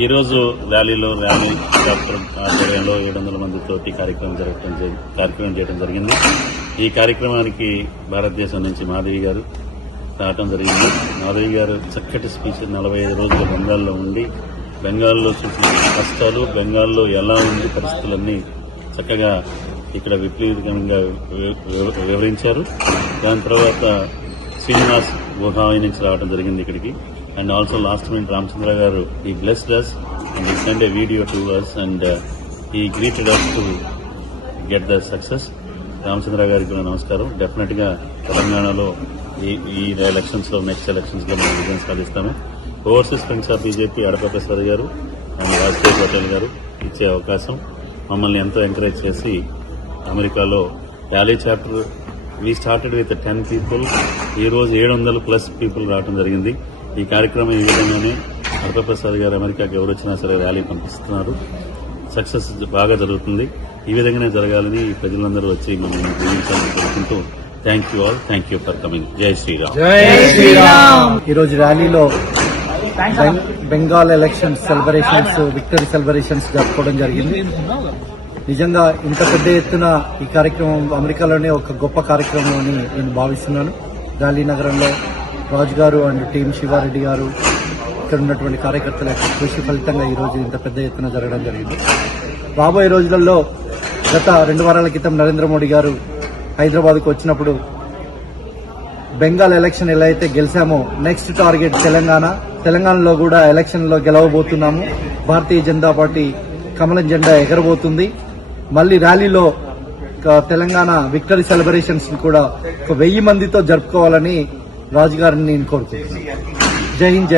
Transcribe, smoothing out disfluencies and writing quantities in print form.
ఈరోజు rally doctor ఆధ్వర్యంలో 700 మందితోటి కార్యక్రమం చేయడం జరిగింది. ఈ కార్యక్రమానికి భారతదేశం నుంచి మాధవి గారు రావడం జరిగింది. మాధవి గారు చక్కటి స్పీచ్ 45 రోజులు బెంగాల్లో ఉండి బెంగాల్లో చూసిన కష్టాలు, బెంగాల్లో ఎలా ఉంది పరిస్థితులన్నీ చక్కగా ఇక్కడ విప్లవీకంగా వివరించారు. దాని తర్వాత శ్రీనివాస్ గుహాయి నుంచి రావడం జరిగింది ఇక్కడికి. And also last minute Ramachandra గారు ఈ blessed us and he sent a video to us and he greeted us to get the success. Ramachandra గారికి కూడా నమస్కారం. డెఫినెట్ గా తెలంగాణలో ఈ ఎలక్షన్స్ లో నెక్స్ట్ ఎలక్షన్స్ లో మనం విజయం సాధిస్తాము. ఓవర్సీస్ ఫ్రెండ్స్ ఆఫ్ బీజేపీ అడప ప్రసాద్ గారు అండ్ వాజ్పేయి పటేల్ గారు ఇచ్చే అవకాశం మమ్మల్ని ఎంతో ఎంకరేజ్ చేసి అమెరికాలో rally chapter we started with 10 people. ఈ రోజు 700+ పీపుల్ రావడం జరిగింది. ఈ కార్యక్రమం ఈ విధంగానే అడప ప్రసాద్ గారు అమెరికాకి ఎవరు వచ్చినా సరే ర్యాలీ పంపిస్తున్నారు. సక్సెస్ బాగా జరుగుతుంది. ఈ విధంగానే జరగాలని ఈ ప్రజలందరూ వచ్చి మమ్మల్ని జీవించాలని కోరుకుంటూ thank you all. Thank you for coming. జై శ్రీరామ్. ఈరోజు ర్యాలీలో Bengal elections celebrations, victory celebrations జరుపుకోవడం జరిగింది. నిజంగా ఇంత పెద్ద ఎత్తున ఈ కార్యక్రమం అమెరికాలోనే ఒక గొప్ప కార్యక్రమం అని నేను భావిస్తున్నాను. గాంధీ నగరంలో రాజు గారు అండ్ టీం శివారెడ్డి గారు ఇక్కడ ఉన్నటువంటి కార్యకర్తల యొక్క కృషి ఫలితంగా ఈ రోజు ఇంత పెద్ద ఎత్తున జరగడం జరిగింది. రాబోయే రోజులలో గత 2 వారాల క్రితం నరేంద్ర మోడీ గారు హైదరాబాద్కు వచ్చినప్పుడు బెంగాల్ ఎలక్షన్ ఎలా అయితే గెలిచామో నెక్స్ట్ టార్గెట్ తెలంగాణలో కూడా ఎలక్షన్ లో గెలవబోతున్నాము. భారతీయ జనతా పార్టీ కమలం జెండా ఎగరబోతుంది. మళ్లీ ర్యాలీలో తెలంగాణ విక్టరీ సెలబ్రేషన్స్ కూడా 1000 మందితో జరుపుకోవాలని రాజుగారిని నేను కోరుకుంటున్నాను. జై హింద్.